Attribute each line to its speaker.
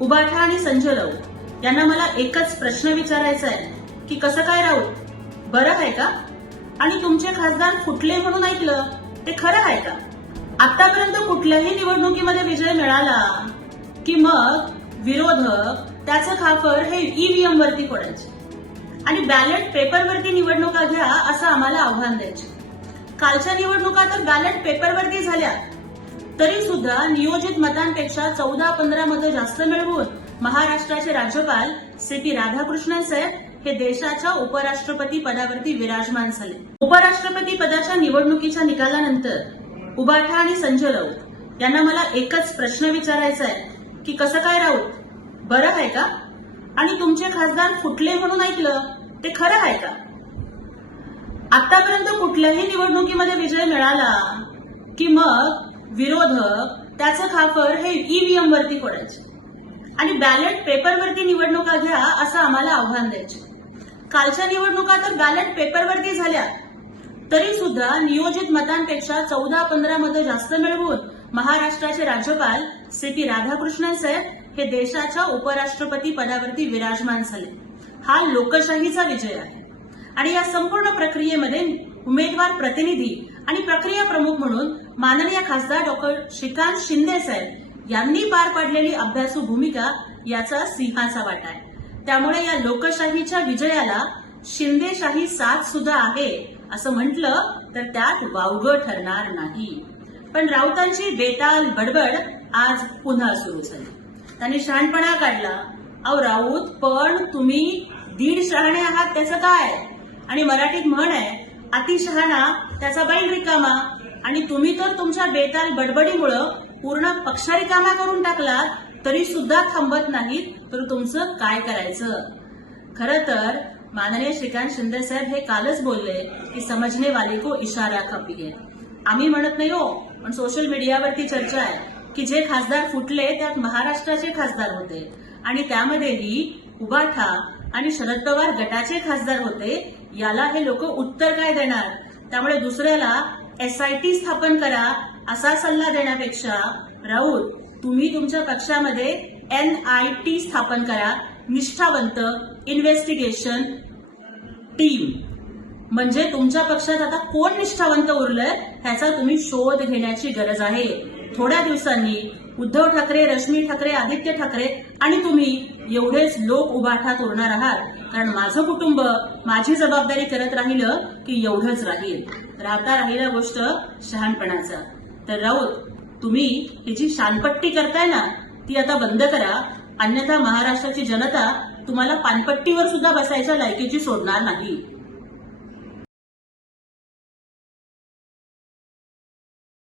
Speaker 1: उबाठा आणि संजय राऊत यांना मला एकच प्रश्न विचारायचा आहे की कसं काय राऊत बरं आहे का आणि तुमचे खासदार कुठले म्हणून ऐकलं ते खरं आहे का आतापर्यंत कुठल्याही निवडणुकीमध्ये विजय मिळाला की मग विरोधक त्याचं खापर हे ईव्हीएम e वरती पडायचे आणि बॅलेट पेपरवरती निवडणुका घ्या असं आम्हाला आव्हान द्यायचे कालच्या निवडणुका तर बॅलेट पेपरवरती झाल्या तरी सुद्धा नियोजित मतांपेक्षा चौदा पंधरा मतं जास्त मिळवून महाराष्ट्राचे राज्यपाल सी पी राधाकृष्णन साहेब हे देशाच्या उपराष्ट्रपती पदावरती विराजमान झाले उपराष्ट्रपती पदाच्या निवडणुकीच्या निकालानंतर उबाठा आणि संजय राऊत यांना मला एकच प्रश्न विचारायचा आहे की कसं काय राऊत बरं आहे का आणि तुमचे खासदार फुटले म्हणून ऐकलं ते खरं आहे का आतापर्यंत कुठल्याही निवडणुकीमध्ये विजय मिळाला की मग विरोधक त्याचं खापर हे ईव्हीएम e वरती फोडायचे आणि बॅलेट पेपरवरती निवडणुका घ्या असं आम्हाला आव्हान द्यायचे कालच्या निवडणुका तर बॅलेट पेपरवरती झाल्या तरी सुद्धा नियोजित मतांपेक्षा चौदा पंधरा मतं जास्त मिळवून महाराष्ट्राचे राज्यपाल सी पी राधाकृष्णन साहेब हे देशाच्या उपराष्ट्रपती पदावरती विराजमान झाले हा लोकशाहीचा विजय आहे आणि या संपूर्ण प्रक्रियेमध्ये उमेदवार प्रतिनिधी आणि प्रक्रिया प्रमुख म्हणून माननीय खासदार डॉक्टर श्रीकांत शिंदे साहेब यांनी पार पाडलेली अभ्यासू भूमिका याचा सिंहाचा वाटा आहे त्यामुळे या लोकशाहीच्या विजयाला शिंदेशाही साथ सुद्धा आहे असं म्हटलं तर त्यात वावगं ठरणार नाही पण राऊतांची बेताल बडबड आज पुन्हा सुरू झाली त्यांनी शहाणपणा काढला अहो राऊत पण तुम्ही दीड शहाणे आहात त्याचं काय आणि मराठीत म्हण आहे अतिशहाणा त्याचा बैल रिकामा आणि तुम्ही तर तुमच्या बेताल बडबडीमुळं पूर्ण रिकामा करून टाकलात तरी सुद्धा थांबत नाहीत तर तुमचं काय करायचं खरं तर माननीय श्रीकांत शिंदे साहेब हे कालच बोलले की समजने वाले को इशारा खपिये आम्ही म्हणत नाही हो पण सोशल मीडियावरती चर्चा आहे की जे खासदार फुटले त्यात महाराष्ट्राचे खासदार होते आणि त्यामध्येही उबाठा आणि शरद पवार गटाचे खासदार होते याला हे लोक उत्तर काय देणार त्यामुळे दुसऱ्याला एसआयटी स्थापन करा असा सल्ला देण्यापेक्षा राऊत तुम्ही तुमच्या कक्षामध्ये एन आय टी स्थापन करा निष्ठावंत इन्व्हेस्टिगेशन टीम म्हणजे तुमच्या पक्षात आता कोण निष्ठावंत उरलंय ह्याचा तुम्ही शोध घेण्याची गरज आहे थोड्या दिवसांनी उद्धव ठाकरे रश्मी ठाकरे आदित्य ठाकरे आणि तुम्ही एवढेच लोक उभाठात उरणार आहात कारण माझं कुटुंब माझी जबाबदारी करत राहिलं की एवढंच राहील राहता आता गोष्ट शहाणपणाचा तर राऊत तुम्ही ही जी शानपट्टी करताय ना ती आता बंद करा अन्यथा महाराष्ट्राची जनता तुम्हाला पानपट्टीवर सुद्धा बसायच्या लायकीची सोडणार नाही